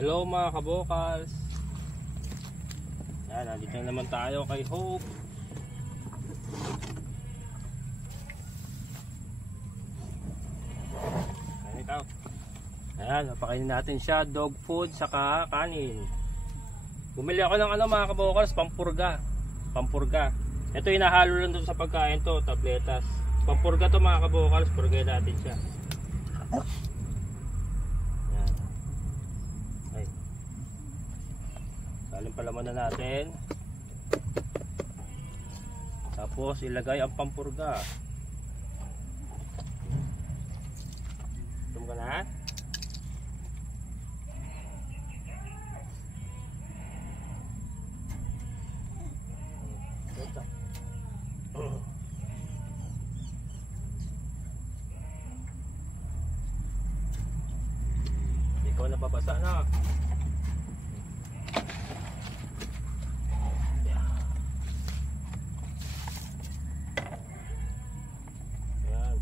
Hello mga kabokals. Yan, nandito na naman tayo kay Hope. Ayan, napakainin natin siya, dog food saka kanin. Bumili ako ng mga kabokals, pampurga. Ito hinahalo lang doon sa pagkain to, tabletas. Pampurga to mga kabokals, purgay natin siya. Ayan. Ay. Saling palaman na natin. Tapos ilagay ang pampurga. Tum ka na. Ikaw na babasa na. Ayan.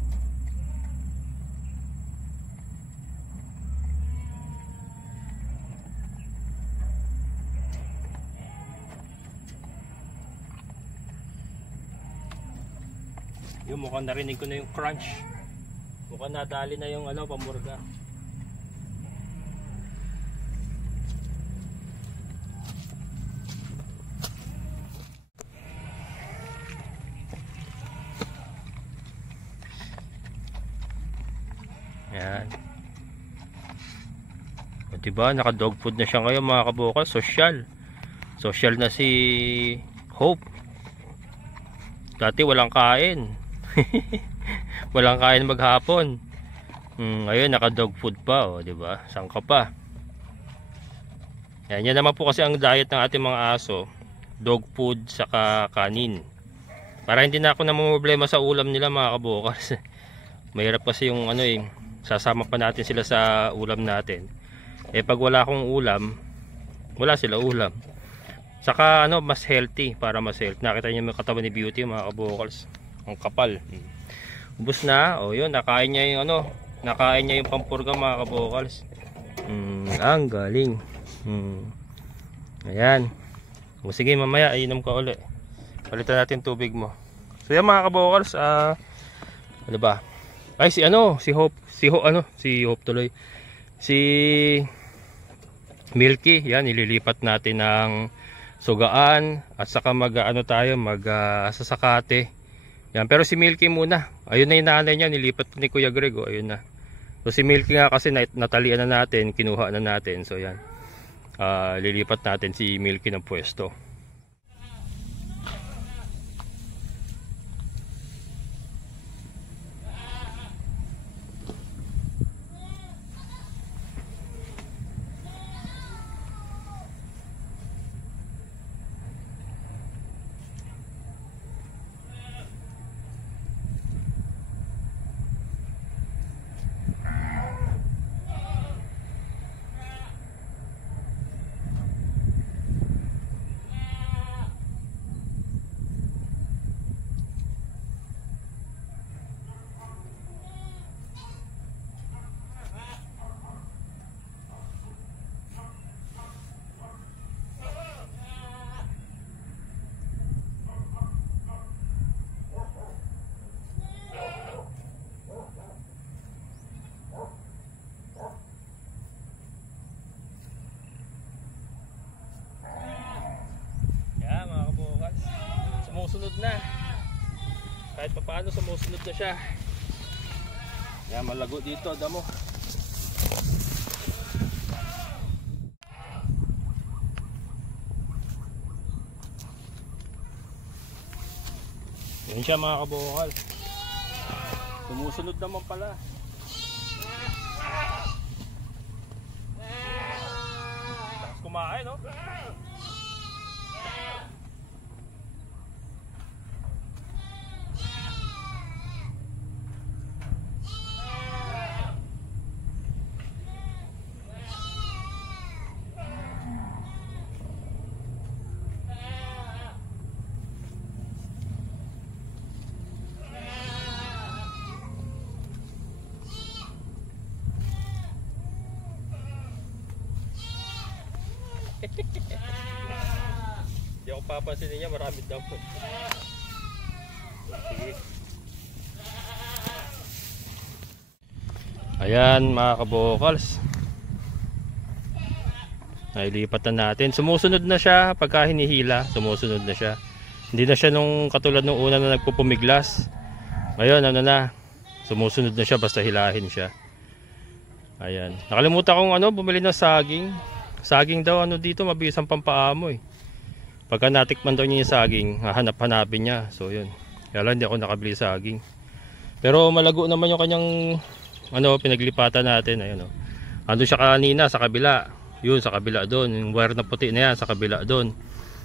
Yung mukhang narinig ko na yung crunch. Mukhang nadali na yung pamurga. Yan. O diba, naka dog food na siya ngayon mga kabokal. Social na si Hope. Dati walang kain. Walang kain maghapon. Ngayon naka dog food pa, o diba? Sangka pa. Yan naman po kasi ang diet ng ating mga aso. Dog food saka kanin. Para hindi na ako namumroblema sa ulam nila mga kabokal. Mahirap kasi yung sasama pa natin sila sa ulam natin. Pag wala akong ulam, wala sila ulam. Saka mas healthy, para mas healthy. Nakita niyo yung katawan ni Beauty mga kabokals. Ang kapal. Ubus na. O yun, nakain niya yung pampurga mga kabokals. Ang galing. Ayan. O sige, mamaya inom ka uli. Palitan natin tubig mo. So yan mga kabokals, ano ba? Ay si Hope tuloy. Si Milky, yan ililipat natin ng sugaan at saka sasakate. Yan, pero si Milky muna. Ayun na yung nanay niya, nilipat ni Kuya Greg, ayun na. So si Milky nga kasi natalian na natin, kinuha na natin. So yan. Lilipat natin si Milky ng pwesto. Sumusunod na. Kahit paano sumusunod na siya. Yan, malago dito, damo. Yan siya mga kabokal. Sumusunod naman pala. Tapos kumain, no? Hindi ako papansinin niya, marami daw po. Sige. Ayan mga kabokals, nailipat na natin. Sumusunod na siya pagka hinihila, sumusunod na siya. Hindi na siya nung katulad nung una na nagpupumiglas. Ngayon ano na, sumusunod na siya basta hilahin siya. Ayan, nakalimutan kong bumili ng saging. Saging daw dito mabilis ang pampaamo eh. Pagka natikman daw niya yung saging, hahanap-hanapin niya. So yun, kaya lang hindi ako nakabili saging. Pero malago naman yung kanyang pinaglipatan natin. Ayun ando siya kanina sa kabila. Yun sa kabila doon, yung wire na puti na yan sa kabila doon.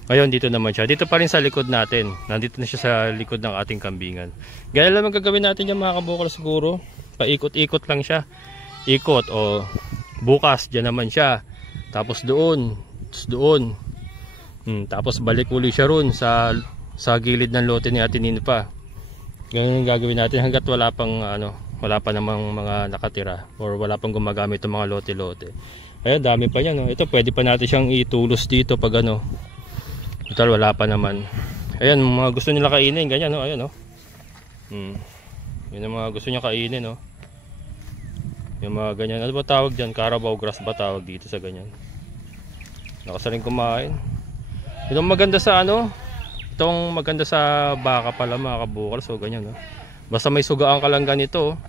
Ngayon dito naman siya, dito pa rin sa likod natin. Nandito na siya sa likod ng ating kambingan. Ganyan lang ang gagawin natin yung mga kabukal siguro. Paikot-ikot lang siya. Ikot o bukas dyan naman siya. Tapos doon, tapos balik uli siya ron sa gilid ng lote ni Ate Ninfa. Ganyan yung gagawin natin hanggat wala pang wala pa namang mga nakatira or wala pang gumagamit ng mga lote-lote. Ayan, dami pa yan. Ito pwede pa natin siyang itulos dito pag total wala pa naman. Ayan, mga gusto nila kainin ganyan ayan yun ang mga gusto niya kainin yung mga ganyan. Ano ba tawag dyan? Carabao grass ba tawag dito sa ganyan? Nakasaling kumain. Itong maganda sa itong maganda sa baka pala mga kabukal. So ganyan basta may sugaan ka lang ganito.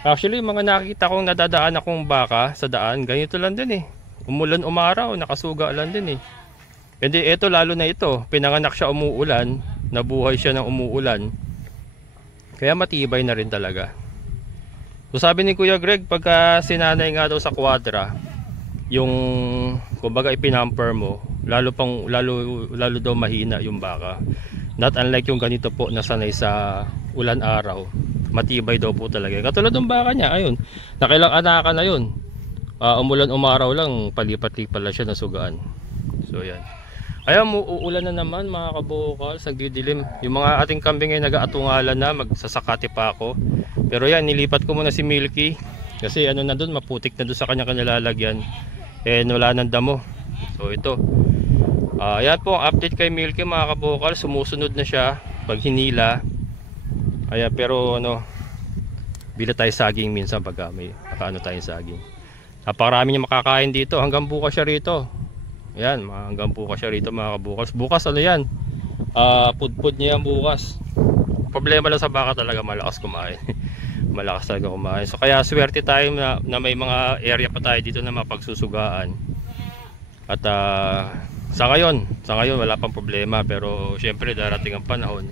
Actually mga nakita kong nadadaan akong baka sa daan, ganito lang din umulan umaraw, nakasuga lang din Hindi, ito lalo na ito, pinanganak siya umuulan, nabuhay siya ng umuulan. Kaya matibay na rin talaga. So sabi ni Kuya Greg, pagka sinanay nga daw sa kwadra, yung kumbaga ipinamper mo, lalo daw mahina yung baka. Not unlike yung ganito po na sanay sa ulan araw, matibay daw po talaga. Katulad ng baka niya, ayun, nakilang anakan na yun. Umulan umaraw lang, palipat-lipat lang siya na sugaan. So yan. Ayan, uulan na naman mga kabukal, sagdidilim. Yung mga ating kambing ay nag-aatungalan na, magsasakati pa ako. Pero yan, nilipat ko muna si Milky. Kasi na dun, maputik na dun sa kanyang kanilalagyan. And wala nang damo. So ito. Ayan po ang update kay Milky mga kabukal. Sumusunod na siya pag hinila. Ayan, pero bila tayo saging minsan pag may tayong saging. Napakarami niya makakain dito. Hanggang bukas siya rito. Ayan, hanggang bukas siya rito mga kabukals. Bukas yan? Pudpud niya yan bukas. Problema lang sa baka talaga, malakas kumain. Malakas talaga kumain. So kaya swerte tayo na may mga area pa tayo dito na mapagsusugaan. At sa ngayon wala pang problema. Pero syempre darating ang panahon,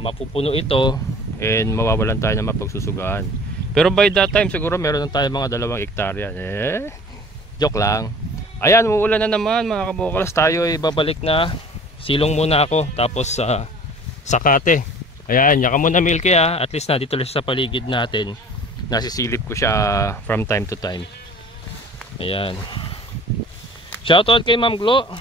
mapupuno ito and mawawalan tayo ng mapagsusugaan. Pero by that time siguro meron na tayo mga 2 hektarya. Joke lang. Ayan, uulan na naman mga kabukals. Tayo ay babalik na. Silong muna ako, tapos sakate. Ayan, yaka muna Milky at least na dito lang sa paligid natin. Nasisilip ko siya from time to time. Ayan. Shoutout kay Ma'am Glo.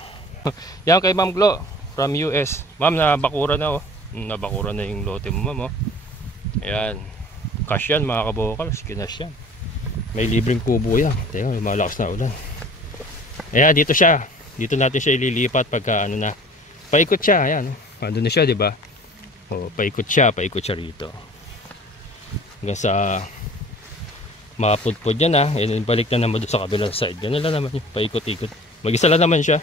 Yan kay Ma'am Glo from US. Ma'am, nabakura na nabakura na yung lote mo ma'am Ayan. Cash yan mga kabukals, kinas yan. May libreng kubo yan. Teka, may malakas na ulan. Ayan, dito siya. Dito natin siya ililipat pagka na. Paikot siya, ayan. Andun na siya, 'di ba? Paikot siya rito. Hanggang sa mapudpud yan Ayan, balik na naman doon sa kabilang side. Ganun lang naman yun. Paikot-ikot. Mag-isa lang naman siya.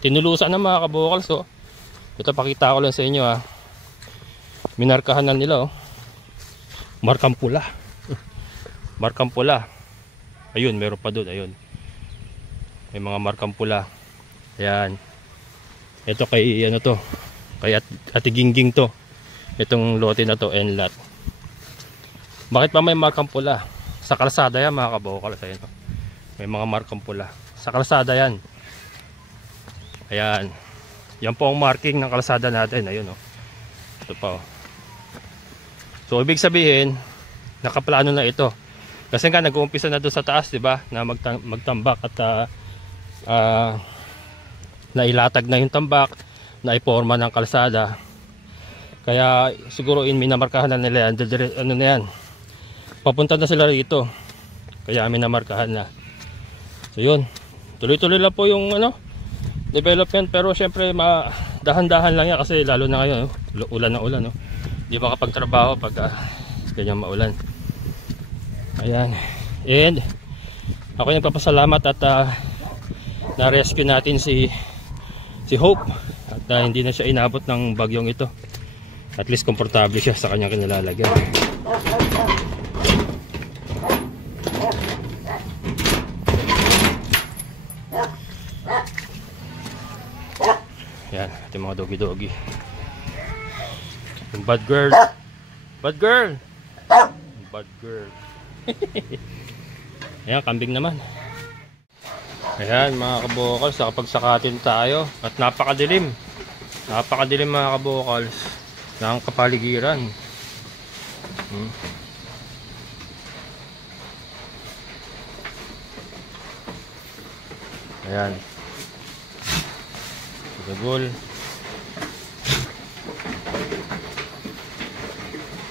Tinulusan na mga kabukal. So, ito pakita ko lang sa inyo Minarkahan na nila Markang pula. Markang pula. Ayun, meron pa doon, ayun. May mga markang pula. Ayan. Ito kay kay Ate Gingging to. Itong lote na to, Enlat. Bakit pa may markang pula? Sa kalsada yan mga kabukal. May mga markang pula. Sa kalsada yan. Ayan. Yan po ang marking ng kalsada natin. Ayun Ito pa So ibig sabihin, nakaplano na ito. Kasi nga nag-uumpisa na doon sa taas, 'di ba? Na magtambak at nailatag na yung tambak, naiporma ng kalsada. Kaya siguro minamarkahan na nila yan, na yan. Papunta na sila rito. Kaya minamarkahan na. So yun, tuloy-tuloy lang po yung ano, development, pero syempre dahan-dahan lang yan kasi lalo na ngayon, ulan na ulan, no? Hindi makapagtrabaho pag ganyan maulan. Ayan, and ako yung nagpapasalamat at na-rescue natin si Hope at hindi na siya inabot ng bagyong ito. At least komportable siya sa kanyang kinilalagyan. Yan, ating mga doggy-doggy. Yung bad girl. Bad girl. Bad girl. Ayan, kambing naman. Ayan mga kabokals, nakapagsakatin tayo. At napakadilim. Napakadilim mga kabokals ng kapaligiran. Ayan. Dagol.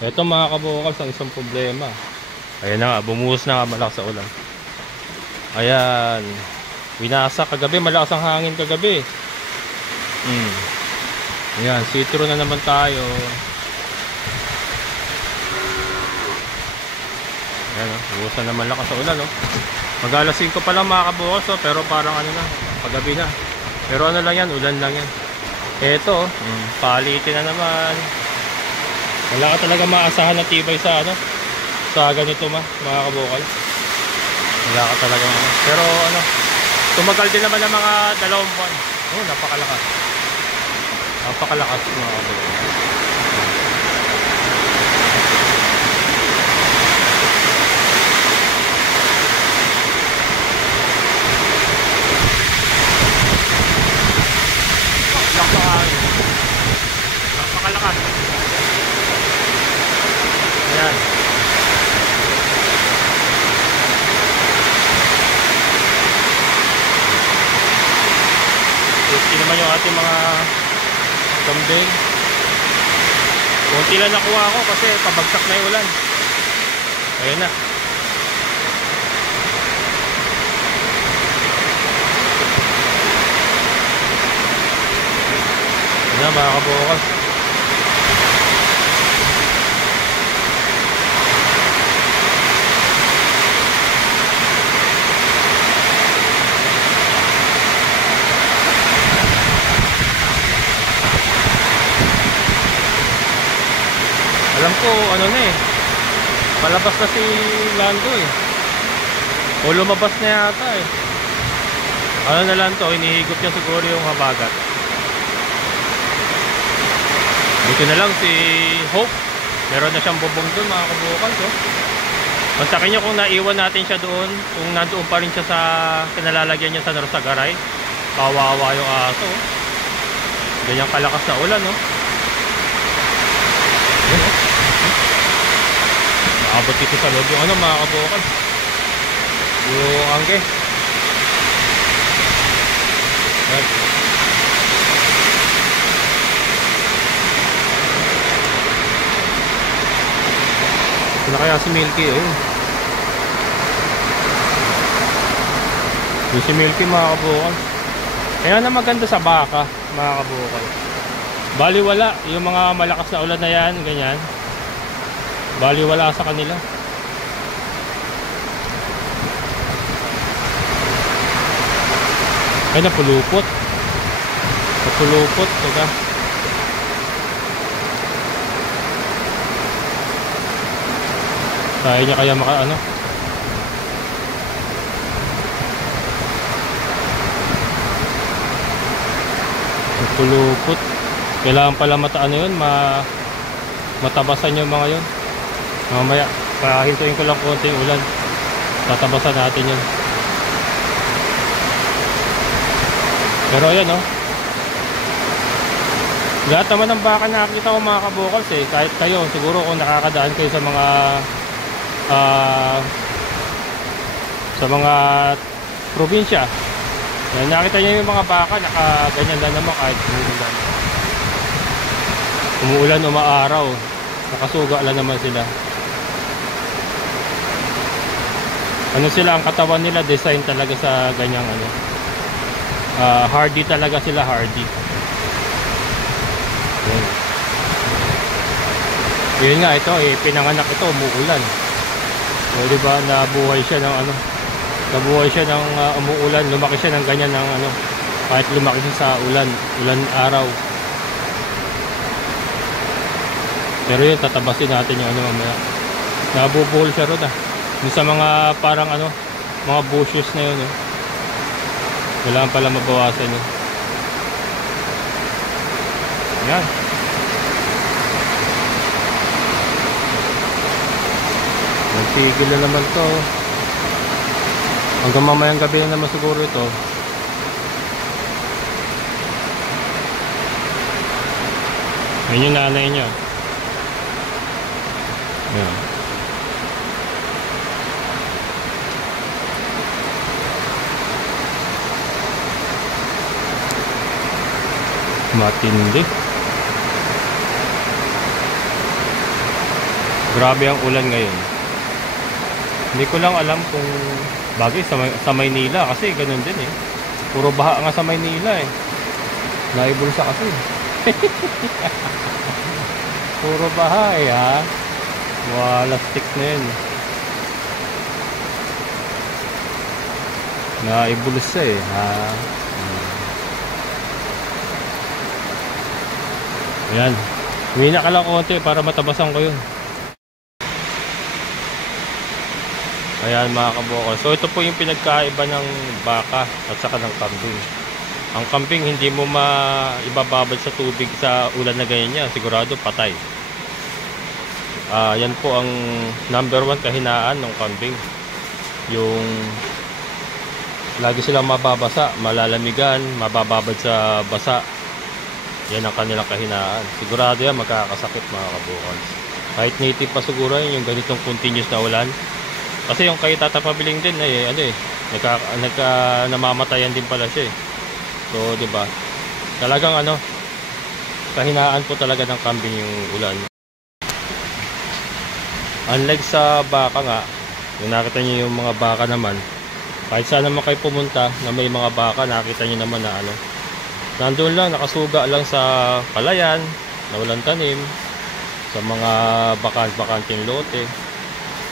Ito mga kabukals ang isang problema. Ayan na nga, bumuhos na nga, malakas sa ulan. Ayan. Winasak kagabi, malakas ang hangin kagabi. Ayan, sitro na naman tayo. Ayan o, bumuhos na naman lakas sa ulan o. Mag-alas 5 pa lang mga kabukals o, pero parang ano na, paggabi na. Pero ano lang yan, ulan lang yan. Eto, palitin na naman. Wala ka talaga maasahan na tibay sa ano, sa ganito mga kabukal. Wala ka talaga ano. Pero ano, tumagal din naman ng mga 2 buwan. Oh, napakalakas. Napakalakas mga kabukal. Napakalakas. Ayan. Kunti naman yung ating mga kambing. Kunti lang nakuha ako kasi pabagsak na yung ulan. Ayan na. Ayan na mga kabukals. Alam ko ano na eh, palabas na si Lando eh, o lumabas na yata eh. Ano na lang to, hinihigop niya siguro yung habagat. Dito na lang si Hope, meron na siyang bubong doon mga kabukals oh. Kontakin nyo kung naiwan natin siya doon, kung nandoon pa rin siya sa kinalalagyan niya sa Narsagaray. Kawawa yung aso oh. Ganyang kalakas na ulan oh. Abot dito sa loob yung ano mga kabukals, yung angke. Ito na kaya si Milky eh. Yung si Milky mga kabukals, kaya na maganda sa baka mga kabukals. Bali wala yung mga malakas na ulan na yan, ganyan. Bali wala sa kanila. Ay napulupot. Napulupot diba? Kaya niya kaya ano? Napulupot. Kailangan pala ano yun, matabasan yung mga yun. Mamaya, pahintuin ko lang konti yung ulan. Tatabasan natin yun. Pero ayan oh. Lahat naman ng baka nakakita ko mga kabukals eh. Kahit kayo, siguro kung nakakadaan kayo sa mga probinsya. Yan, nakita niyo yung mga baka nakaganyan lang naman kahit umuulan, umaaraw. Nakasuga lang naman sila. Ano sila, ang katawan nila design talaga sa ganyang ano. Hardy talaga sila, hardy. Yun. Yun nga, ito pinanganak ito, umuulan. So, diba, nabuhay siya ng ano, nabuhay siya ng umuulan, lumaki siya ng ganyan ng ano, kahit lumaki siya sa ulan araw. Pero yun, tatabasin natin yung ano mamaya. Nabubuhol siya ron yung sa mga parang ano, mga bushes na yun kailangan pala mabawasan yun. Yan. Nagsigil na naman to. Hanggang mamayang gabi na naman siguro ito. Yun yung nanay niya. Yan. Matindi. Grabe ang ulan ngayon. Hindi ko lang alam kung bagay sa Maynila kasi ganun din puro baha nga sa Maynila naibulsa kasi. Puro baha ha. Wala stick na yun. Naibulsa ha. Ayan. Humina ka lang konti para matabasan ko yun. Ayan mga kabukal. So ito po yung pinagkaiba ng baka at saka ng kambing. Ang kambing hindi mo maibababad sa tubig sa ulan na ganyan yan. Sigurado patay. Yan po ang number 1 kahinaan ng kambing. Yung lagi silang mababasa, malalamigan, mabababad sa basa. Yan ang kanilang kahinaan. Sigurado yan magkakasakit mga kabukal. Kahit native pa siguro yung ganitong continuous na ulan. Kasi yung kay Tata Pabiling din namamatayan din pala siya So, 'di ba? Talagang kahinaan po talaga ng kambing yung ulan. Unlike sa baka nga, yung nakita niyo yung mga baka naman, kahit saan naman kayo pumunta na may mga baka, nakita niyo naman na nandoon lang, nakasuga lang sa palayan, na walang tanim, sa mga bakanting lote.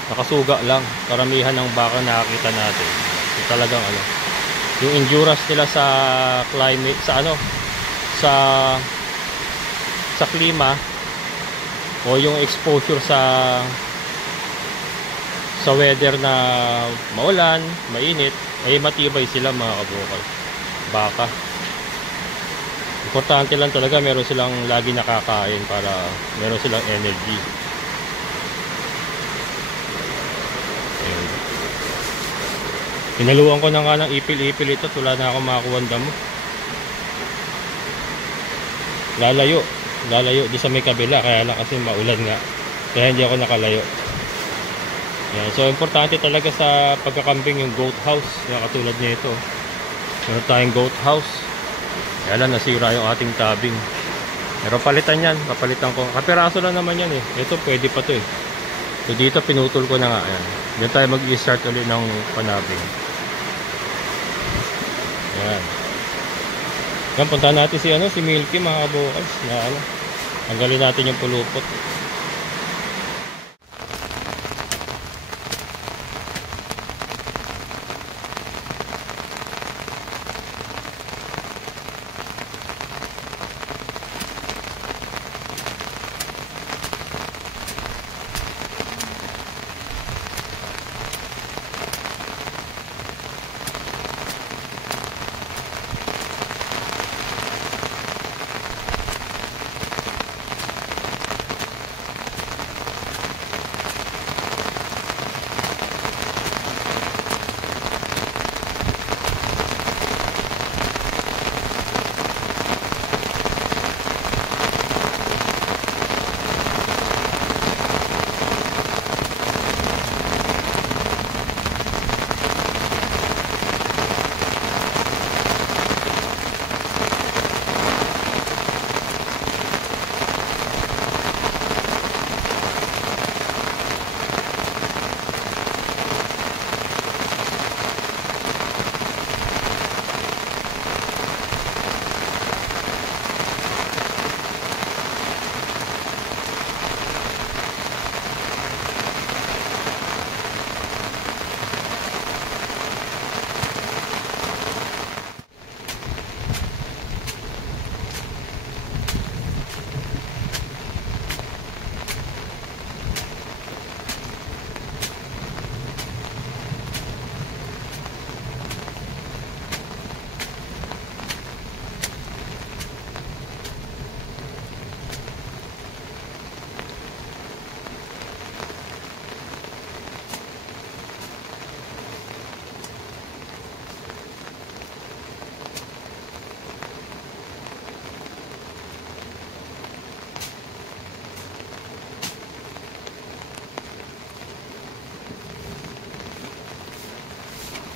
Nakasuga lang. Karamihan ng baka nakakita natin. Yung talagang yung endurance nila sa climate, sa klima, o yung exposure sa weather na maulan, mainit, ay matibay sila mga kabukal. Baka. Importante lang talaga meron silang lagi nakakain para meron silang energy. Ayun. Pinaluan ko na nga ng ipil-ipil ito. Wala na akong makakuha damo. Lalayo di sa may kabila. Kaya lang kasi maulan nga. Kaya hindi ako nakalayo. Yan. So importante talaga sa pagkakambing yung goat house. Yung katulad nito. Meron tayong goat house. Kaya lang nasira yung ating tabing. Pero palitan yan. Papalitan ko. Kapiraso lang naman yan Ito pwede pa to So dito pinutol ko na nga. Ayan. Diyan tayo mag-i-start ulit ng panabing. Ayan. Yan, puntahan natin si Milky mga kabukals. Tanggalin natin yung pulupot.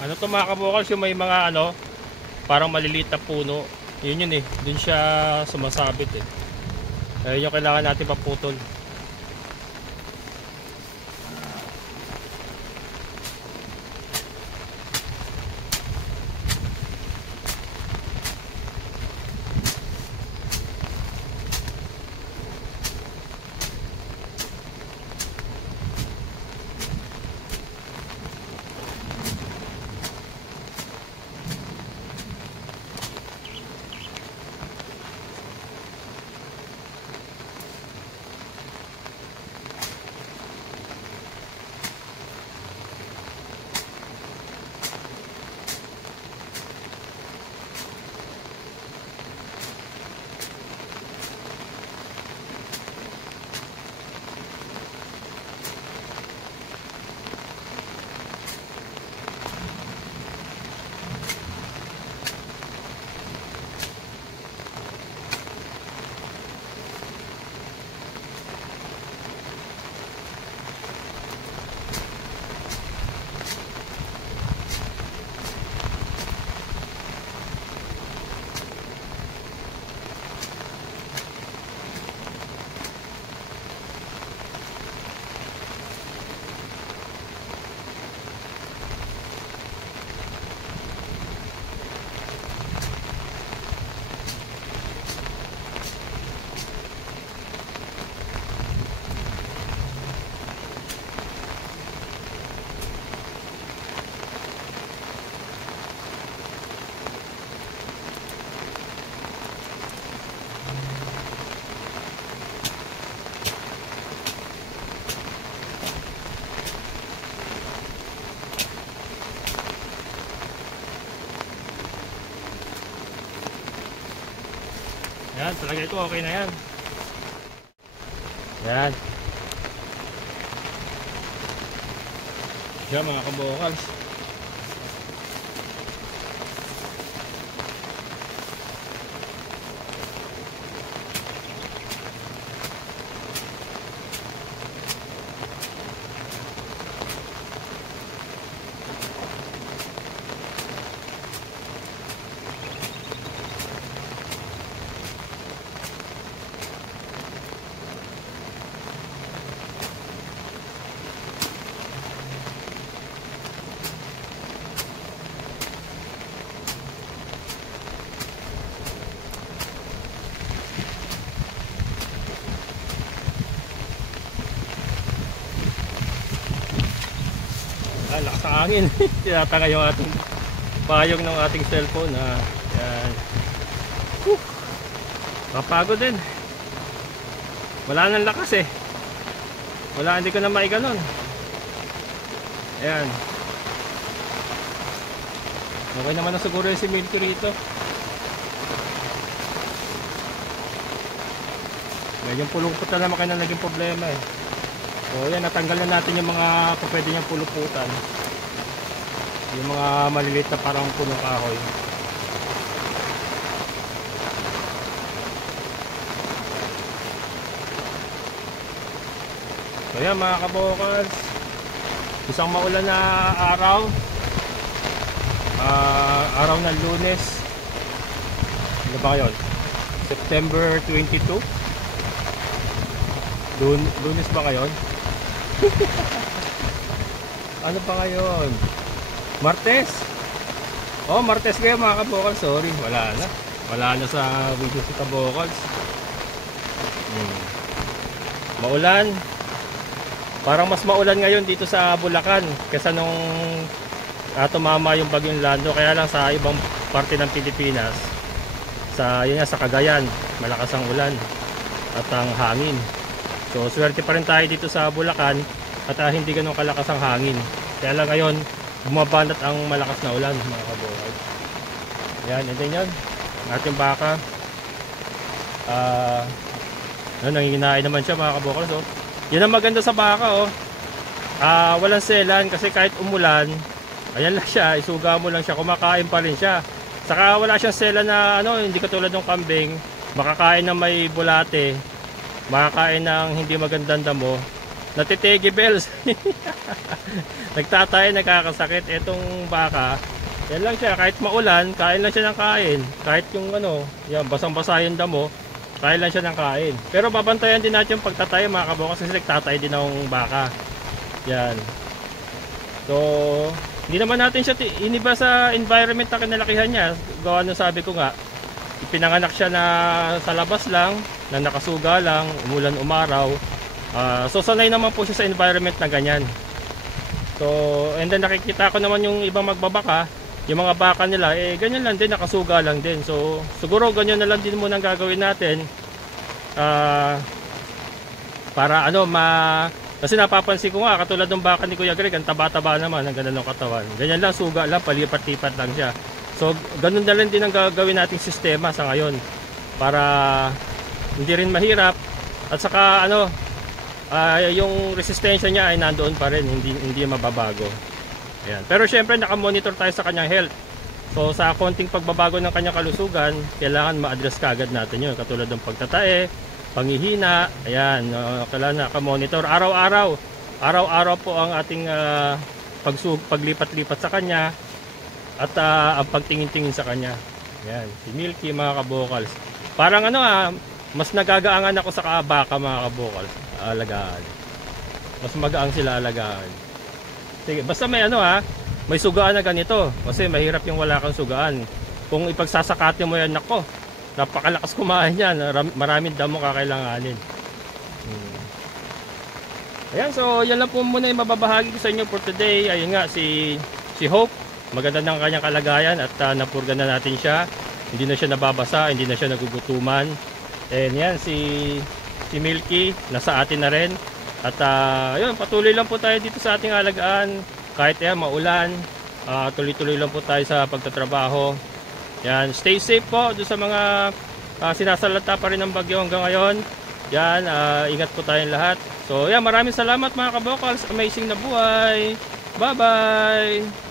Ano to mga kabukals, yung may mga ano, parang maliliit na puno. Yun eh, dun siya sumasabit eh. Ayun yung kailangan natin paputol. Yan, talaga ito okay na yan. Yan. Yan mga kabukals. Lakas ng hangin. Tinatanga yung ating payong ng ating cellphone ha. Yan. Kapagod din. Wala nang lakas eh. Wala, hindi ko na maiganon. Ayan. Okay naman na siguro yung si Milky rito. Medyo pulupot na naman kayo na naging problema eh. So yan, natanggal na natin yung mga pwede niyang puluputan. Yung mga maliliit na parang punong kahoy. So yan mga kabukals, isang maulan na araw. Araw ng Lunes. Ano ba yun? September 22. Lunes ba ngayon? Ano pa ngayon? Martes. Oh, Martes kayo mga kabukals. Sorry, wala na. Wala na sa video si kabukals. Maulan. Parang mas maulan ngayon dito sa Bulacan kaysa nung tumama yung bagyong Lando. Kaya lang sa ibang parte ng Pilipinas, yun nga, sa Cagayan, malakas ang ulan at ang hangin. So swerte pa rin tayo dito sa Bulacan at hindi ganun kalakas ang hangin. Kaya lang ngayon bumabanat ang malakas na ulan mga kabukals. Yan, and then yun, ating baka nanginginain naman siya mga kabukals. Oh. Yan ang maganda sa baka oh. Walang selan kasi kahit umulan, ayan lang siya, isuga mo lang siya, kumakain pa rin siya. Saka wala siyang selan na hindi katulad ng kambing, makakain na may bulate, makakain ng hindi magandang damo. natitegi bells. Nagtatay, nakakasakit. Etong baka, yan lang siya, kahit maulan, kain lang siya ng kain. Kahit yung ano, yan, basang-basa yung damo, kain lang siya ng kain. Pero babantayan din natin yung pagtatay mga kabukas kasi nagtatay din ng baka. Yan. So, hindi naman natin siya iniba sa environment na kinalakihan niya. Gawa nung sabi ko nga, ipinanganak siya na sa labas lang, na nakasuga lang, umulan umaraw. So sanay naman po siya sa environment na ganyan. So, and then nakikita ko naman yung ibang magbabaka, yung mga baka nila, ganyan lang din, nakasuga lang din. So, siguro ganyan na lang din muna ang gagawin natin. Para ano, kasi napapansin ko nga, katulad ng baka ni Kuya Greg, ang taba-taba naman, ang ganda ng katawan. Ganyan lang, suga lang, palipat-lipat lang siya. So, ganun na lang din ang gagawin nating sistema sa ngayon. Para hindi rin mahirap. At saka, ano, yung resistensya niya ay nandoon pa rin, hindi mababago. Ayan. Pero syempre nakamonitor tayo sa kanyang health. So sa konting pagbabago ng kanyang kalusugan, kailangan ma-address kagad natin yun. Katulad ng pagtatae, panghihina, ayan, kailangan nakamonitor. Araw-araw po ang ating paglipat-lipat sa kanya at ang pagtingin-tingin sa kanya. Ayan, si Milky mga kabokals. Parang ano mas nagagaangan ako sa baka mga kabokals. Alagaan. Mas magaang sila alagaan. Sige, basta may may sugaan na ganito. Kasi mahirap yung wala kang sugaan. Kung ipagsasakati mo yan, nako, napakalakas kumain yan. Maraming damo kakailanganin. Ayan, so yan lang po muna yung mababahagi ko sa inyo for today. Ayun nga, si Hope. Maganda ng kanyang kalagayan at napurga na natin siya. Hindi na siya nababasa, hindi na siya nagugutuman. And yan, si Milky, nasa atin na rin. At yun, patuloy lang po tayo dito sa ating alagaan. Kahit maulan, tuloy-tuloy lang po tayo sa pagtatrabaho. Yan, stay safe po doon sa mga sinasalata pa rin ng bagyo hanggang ngayon. Yan, ingat po tayong lahat. So yan, maraming salamat mga kabokals. Amazing na buhay. Bye-bye!